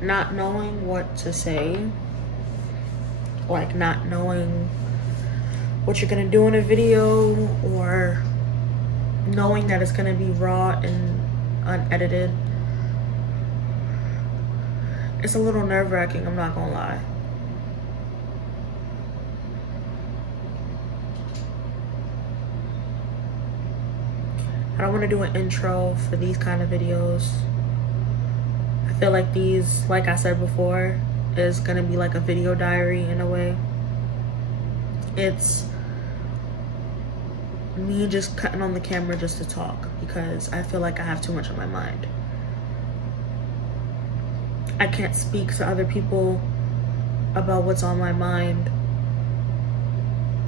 not knowing what to say, like not knowing what you're gonna do in a video, or knowing that it's gonna be raw and unedited. It's a little nerve-wracking, I'm not gonna lie. I don't want to do an intro for these kind of videos. I feel like these, like I said before, is gonna be like a video diary in a way. It's me just cutting on the camera just to talk because I feel like I have too much on my mind. I can't speak to other people about what's on my mind,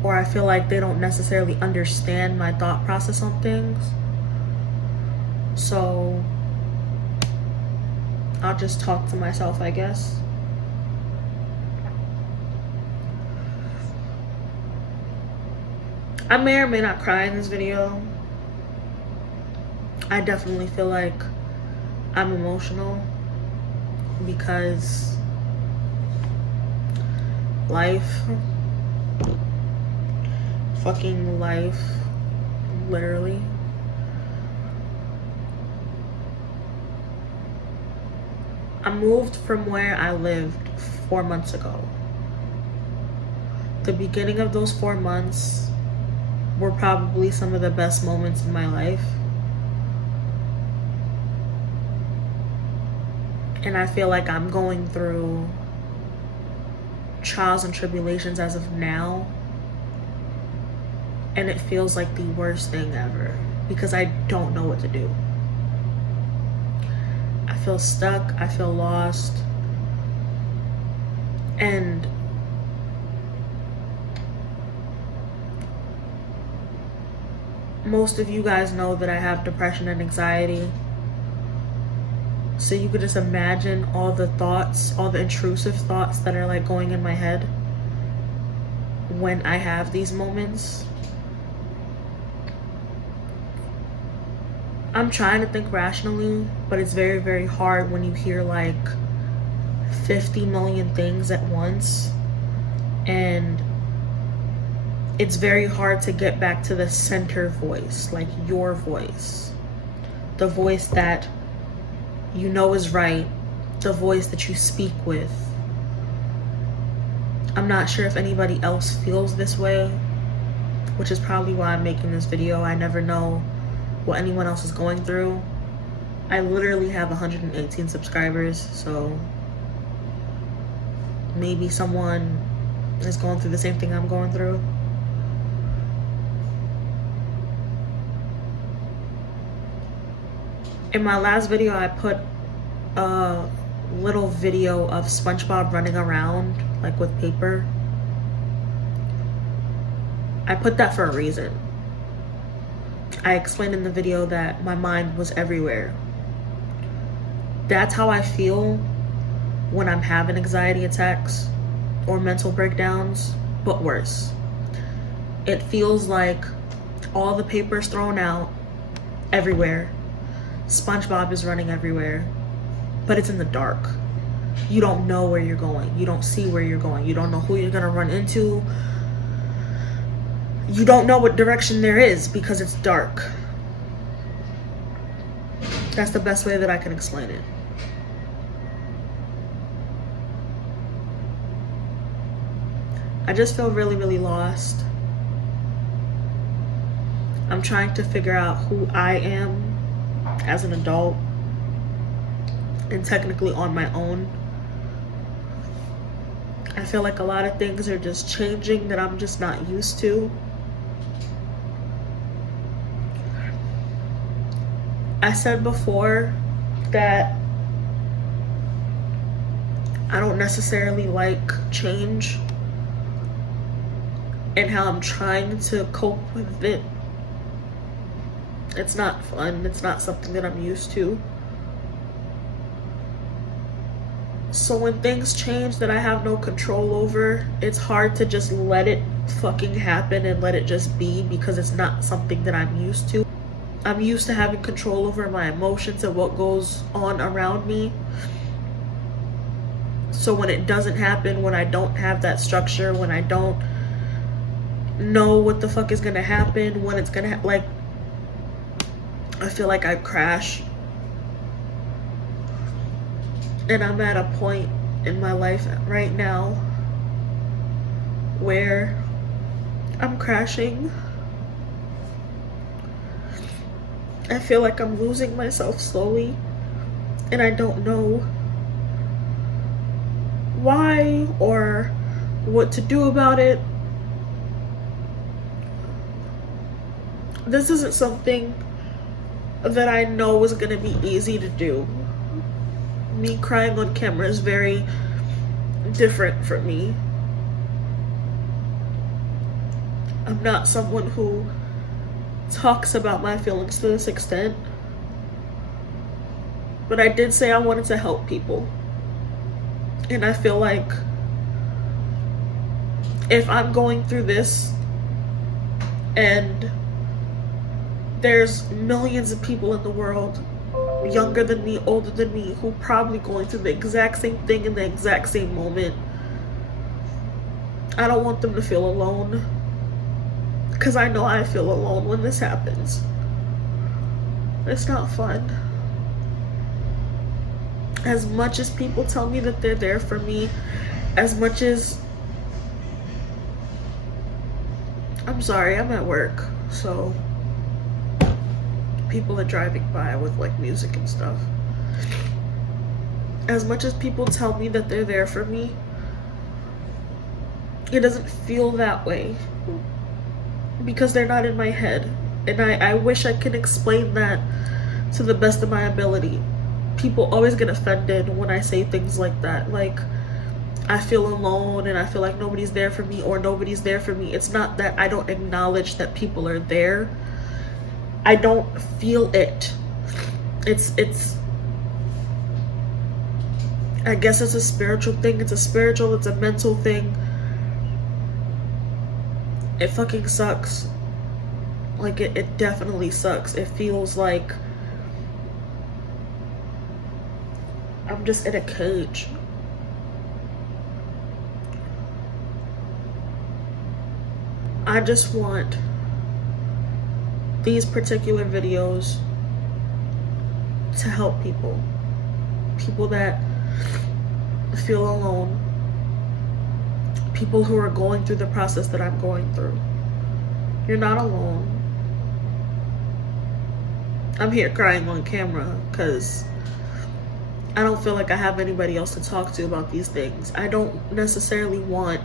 or I feel like they don't necessarily understand my thought process on things. So I'll just talk to myself, I guess. I may or may not cry in this video. I definitely feel like I'm emotional because life, fucking life, literally. I moved from where I lived 4 months ago. The beginning of those 4 months were probably some of the best moments in my life. And I feel like I'm going through trials and tribulations as of now. And it feels like the worst thing ever because I don't know what to do. I feel stuck, I feel lost, and most of you guys know that I have depression and anxiety, so you could just imagine all the thoughts, all the intrusive thoughts that are like going in my head when I have these moments. I'm trying to think rationally, but it's very, very hard when you hear like 50 million things at once. And it's very hard to get back to the center voice, like your voice. The voice that you know is right, the voice that you speak with. I'm not sure if anybody else feels this way, which is probably why I'm making this video. I never know what anyone else is going through. I literally have 118 subscribers, so maybe someone is going through the same thing I'm going through. In my last video, I put a little video of SpongeBob running around like with paper. I put that for a reason. I explained in the video that my mind was everywhere. That's how I feel when I'm having anxiety attacks or mental breakdowns, but worse. It feels like all the paper's thrown out everywhere. SpongeBob is running everywhere, but it's in the dark. You don't know where you're going. You don't see where you're going. You don't know who you're gonna run into. You don't know what direction there is because it's dark. That's the best way that I can explain it. I just feel really, really lost. I'm trying to figure out who I am as an adult and technically on my own. I feel like a lot of things are just changing that I'm just not used to. I said before that I don't necessarily like change and how I'm trying to cope with it. It's not fun. It's not something that I'm used to. So when things change that I have no control over, it's hard to just let it fucking happen and let it just be because it's not something that I'm used to. I'm used to having control over my emotions and what goes on around me. So when it doesn't happen, when I don't have that structure, when I don't know what the fuck is gonna happen, when it's gonna like, I feel like I crash. And I'm at a point in my life right now where I'm crashing. I feel like I'm losing myself slowly, and I don't know why or what to do about it. This isn't something that I know is gonna be easy to do. Me crying on camera is very different for me. I'm not someone who talks about my feelings to this extent, but I did say I wanted to help people. And I feel like if I'm going through this and there's millions of people in the world, younger than me, older than me, who probably going through the exact same thing in the exact same moment, I don't want them to feel alone, because I know I feel alone when this happens. It's not fun. As much as people tell me that they're there for me, as much as, I'm sorry, I'm at work, so people are driving by with like music and stuff. As much as people tell me that they're there for me, it doesn't feel that way because they're not in my head. And I wish I could explain that to the best of my ability. People always get offended when I say things like that, like I feel alone and I feel like nobody's there for me or nobody's there for me. It's not that I don't acknowledge that people are there. I don't feel it. It's I guess it's a spiritual thing. It's a mental thing. It fucking sucks. Like it definitely sucks. It feels like I'm just in a cage. I just want these particular videos to help people that feel alone, people who are going through the process that I'm going through. You're not alone. I'm here crying on camera because I don't feel like I have anybody else to talk to about these things. I don't necessarily want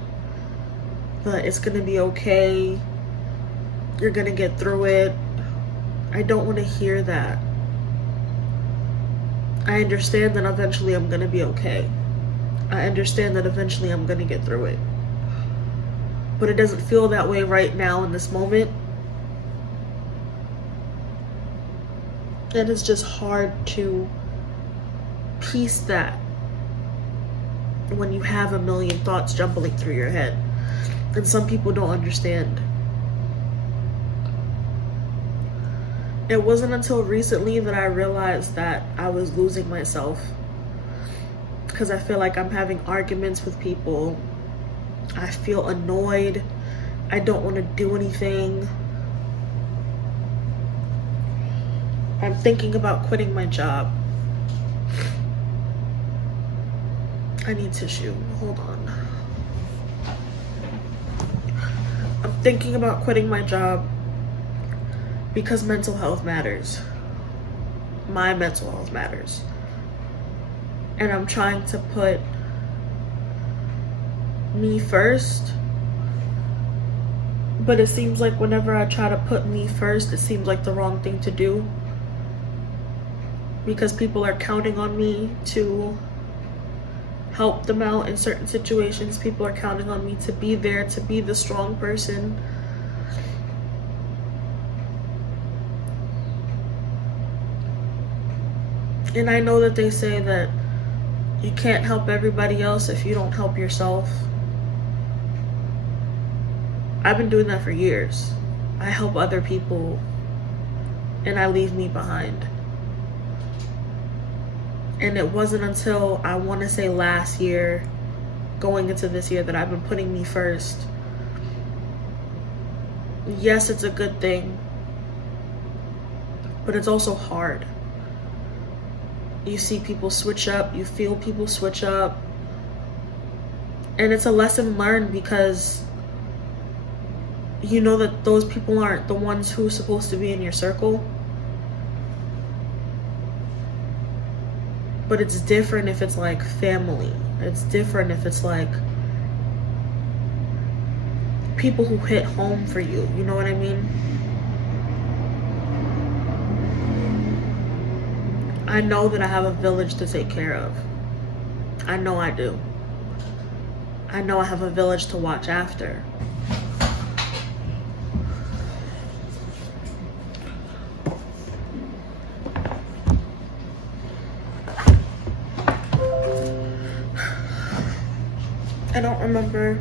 the it's gonna be okay, you're gonna get through it. I don't want to hear that. I understand that eventually I'm gonna be okay. I understand that eventually I'm gonna get through it. But it doesn't feel that way right now in this moment. And it's just hard to piece that when you have a million thoughts jumbling through your head. And some people don't understand. It wasn't until recently that I realized that I was losing myself. Because I feel like I'm having arguments with people. I feel annoyed. I don't want to do anything. I'm thinking about quitting my job. I need tissue. Hold on. I'm thinking about quitting my job because mental health matters. My mental health matters. And I'm trying to put me first. But it seems like whenever I try to put me first, it seems like the wrong thing to do. Because people are counting on me to help them out in certain situations. People are counting on me to be there, to be the strong person. And I know that they say that you can't help everybody else if you don't help yourself. I've been doing that for years. I help other people and I leave me behind. And it wasn't until, I want to say, last year, going into this year, that I've been putting me first. Yes, it's a good thing, but it's also hard. You see people switch up, you feel people switch up, and it's a lesson learned, because you know that those people aren't the ones who are supposed to be in your circle. But it's different if it's like family. It's different if it's like people who hit home for you. You know what I mean? I know that I have a village to take care of. I know I do. I know I have a village to watch after. I don't remember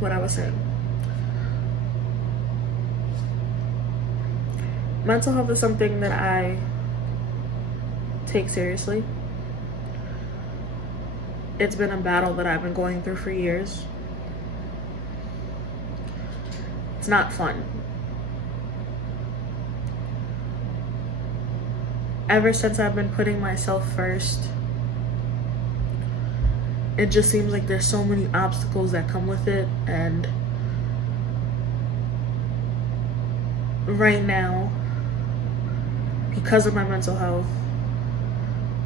what I was saying. Mental health is something that I take seriously. It's been a battle that I've been going through for years. It's not fun. Ever since I've been putting myself first, it just seems like there's so many obstacles that come with it. And right now, because of my mental health,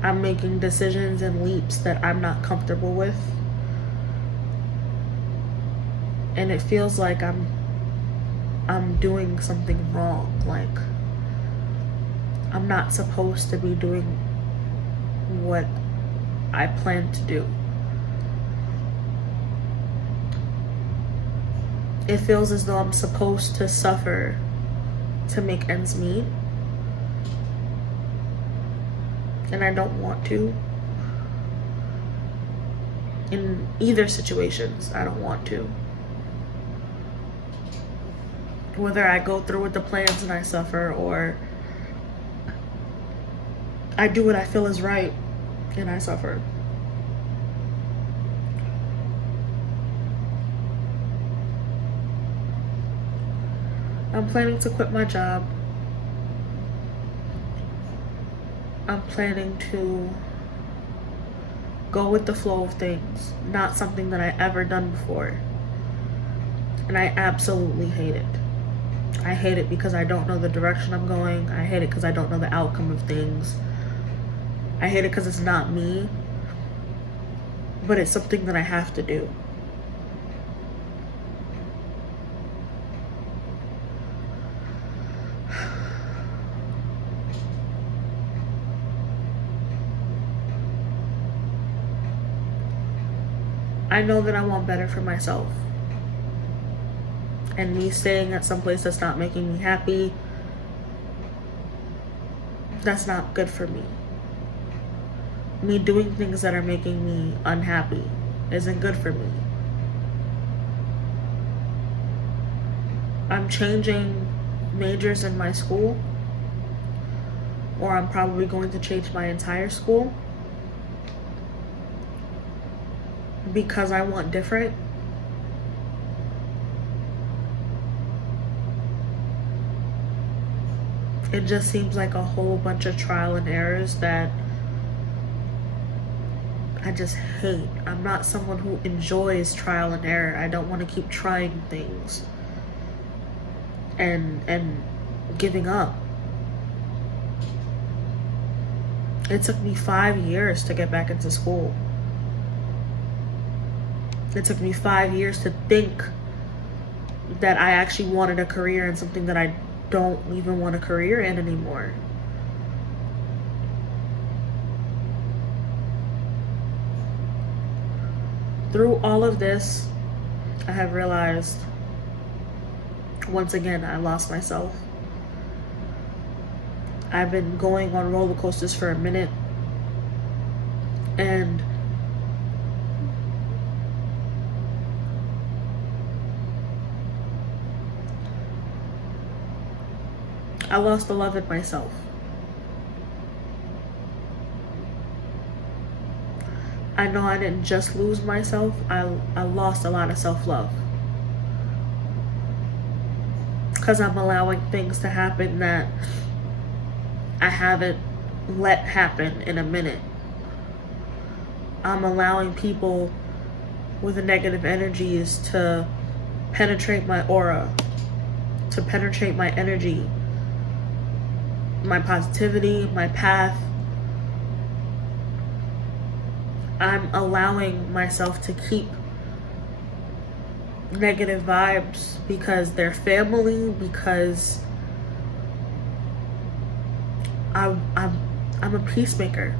I'm making decisions and leaps that I'm not comfortable with. And it feels like I'm doing something wrong. Like, I'm not supposed to be doing what I plan to do. It feels as though I'm supposed to suffer to make ends meet. And I don't want to. In either situations, I don't want to. Whether I go through with the plans and I suffer, or I do what I feel is right and I suffer. I'm planning to quit my job. I'm planning to go with the flow of things. Not something that I ever done before. And I absolutely hate it. I hate it because I don't know the direction I'm going. I hate it because I don't know the outcome of things. I hate it because it's not me. But it's something that I have to do. I know that I want better for myself. And me staying at some place that's not making me happy, that's not good for me. Me doing things that are making me unhappy isn't good for me. I'm changing majors in my school, or I'm probably going to change my entire school, because I want different. It just seems like a whole bunch of trial and errors that I just hate. I'm not someone who enjoys trial and error. I don't want to keep trying things and giving up. It took me 5 years to get back into school. It took me 5 years to think that I actually wanted a career in something that I don't even want a career in anymore. Through all of this, I have realized, once again, I lost myself. I've been going on roller coasters for a minute, and I lost the love in myself. I know I didn't just lose myself, I lost a lot of self-love. Because I'm allowing things to happen that I haven't let happen in a minute. I'm allowing people with negative energies to penetrate my aura, to penetrate my energy, my positivity, my path. I'm allowing myself to keep negative vibes because they're family, because I'm a peacemaker.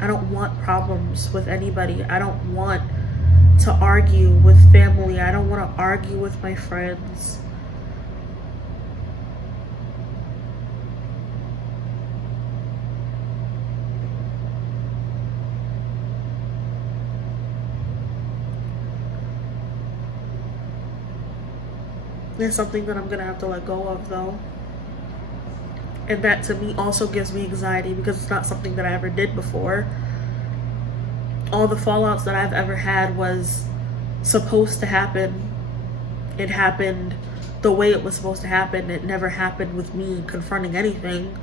I don't want problems with anybody. I don't want to argue with family. I don't want to argue with my friends. It's something that I'm gonna have to let go of, though. And that to me also gives me anxiety because it's not something that I ever did before. All the fallouts that I've ever had was supposed to happen. It happened the way it was supposed to happen. It never happened with me confronting anything.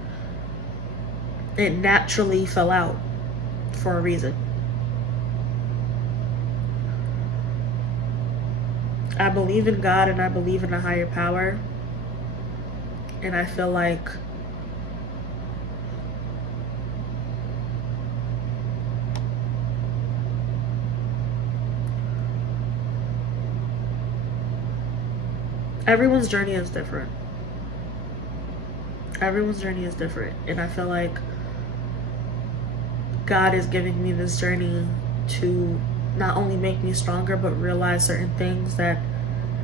It naturally fell out for a reason. I believe in God and I believe in a higher power. And I feel like everyone's journey is different. Everyone's journey is different. And I feel like God is giving me this journey to not only make me stronger, but realize certain things that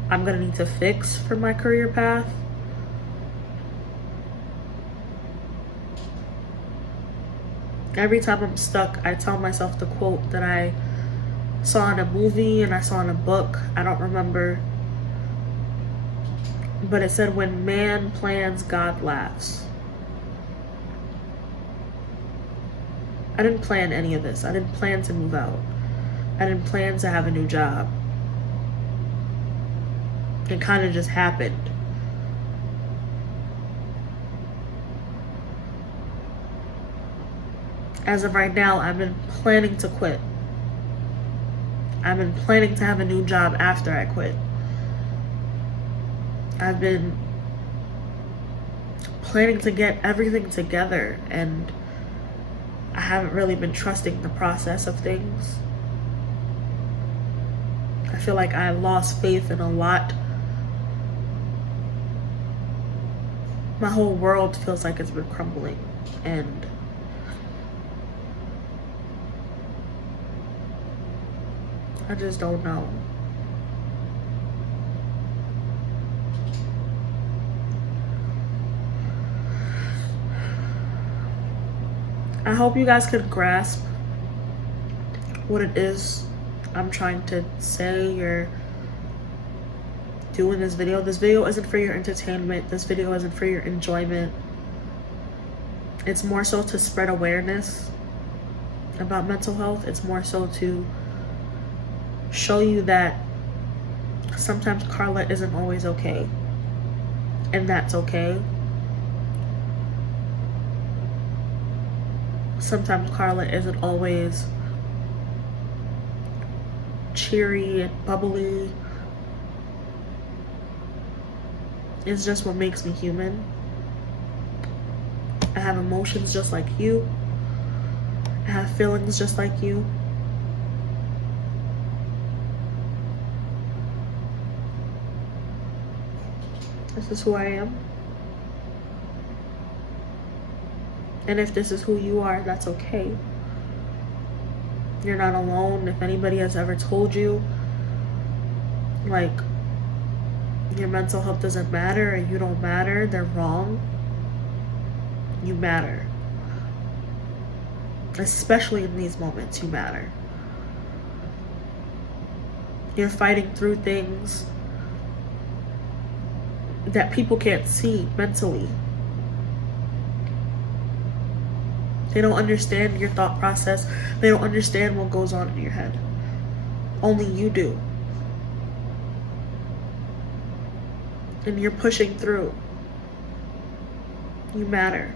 I'm gonna need to fix for my career path. Every time I'm stuck, I tell myself the quote that I saw in a movie and I saw in a book. I don't remember. But it said, when man plans, God laughs. I didn't plan any of this. I didn't plan to move out. I didn't plan to have a new job. It kind of just happened. As of right now, I've been planning to quit. I've been planning to have a new job after I quit. I've been planning to get everything together, and I haven't really been trusting the process of things. I feel like I lost faith in a lot. My whole world feels like it's been crumbling, and I just don't know. I hope you guys can grasp what it is I'm trying to say or do in this video. This video isn't for your entertainment. This video isn't for your enjoyment. It's more so to spread awareness about mental health. It's more so to show you that sometimes Carla isn't always okay, and that's okay. Sometimes Carla isn't always cheery and bubbly. It's just what makes me human. I have emotions just like you. I have feelings just like you. This is who I am. And if this is who you are, that's okay. You're not alone. If anybody has ever told you, like, your mental health doesn't matter or you don't matter, they're wrong. You matter. Especially in these moments, you matter. You're fighting through things that people can't see mentally. They don't understand your thought process. They don't understand what goes on in your head. Only you do. And you're pushing through. You matter.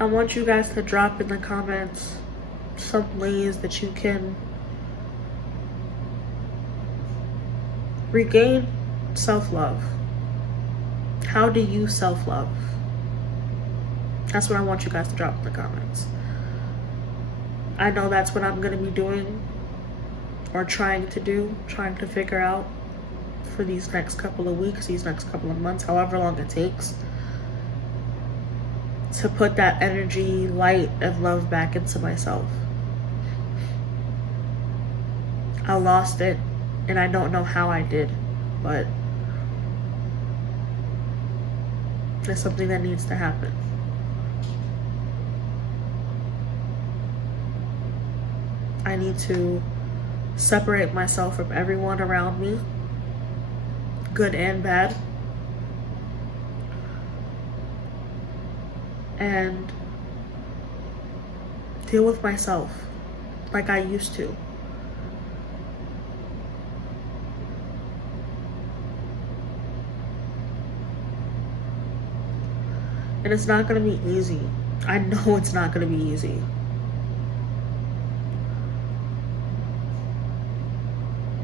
I want you guys to drop in the comments some ways that you can regain self-love. How do you self-love? That's what I want you guys to drop in the comments. I know that's what I'm going to be doing or trying to figure out for these next couple of weeks, these next couple of months, however long it takes, to put that energy, light, and love back into myself. I lost it, and I don't know how I did, but it's something that needs to happen. I need to separate myself from everyone around me, good and bad, and deal with myself like I used to. And it's not going to be easy. I know it's not going to be easy.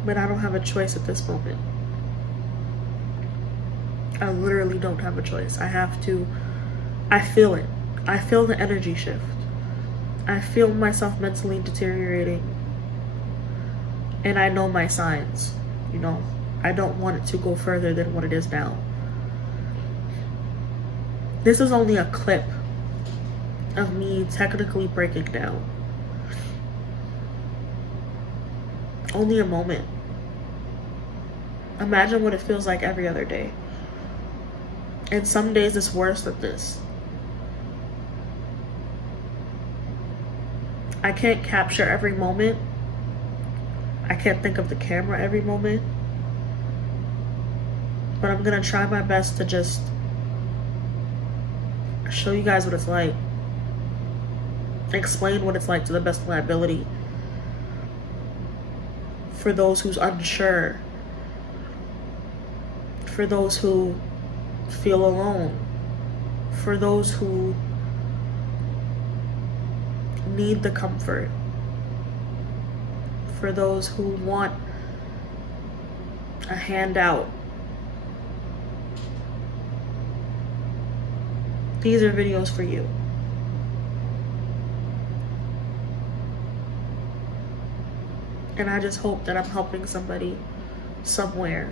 But I don't have a choice at this moment. I literally don't have a choice. I feel it. I feel the energy shift. I feel myself mentally deteriorating. And I know my signs, you know. I don't want it to go further than what it is now. This is only a clip of me technically breaking down. Only a moment. Imagine what it feels like every other day. And some days it's worse than this. I can't capture every moment. I can't think of the camera every moment. But I'm gonna try my best to just show you guys what it's like. Explain what it's like to the best of my ability. For those who's unsure. For those who feel alone. For those who need the comfort. For those who want a handout. These are videos for you. And I just hope that I'm helping somebody somewhere.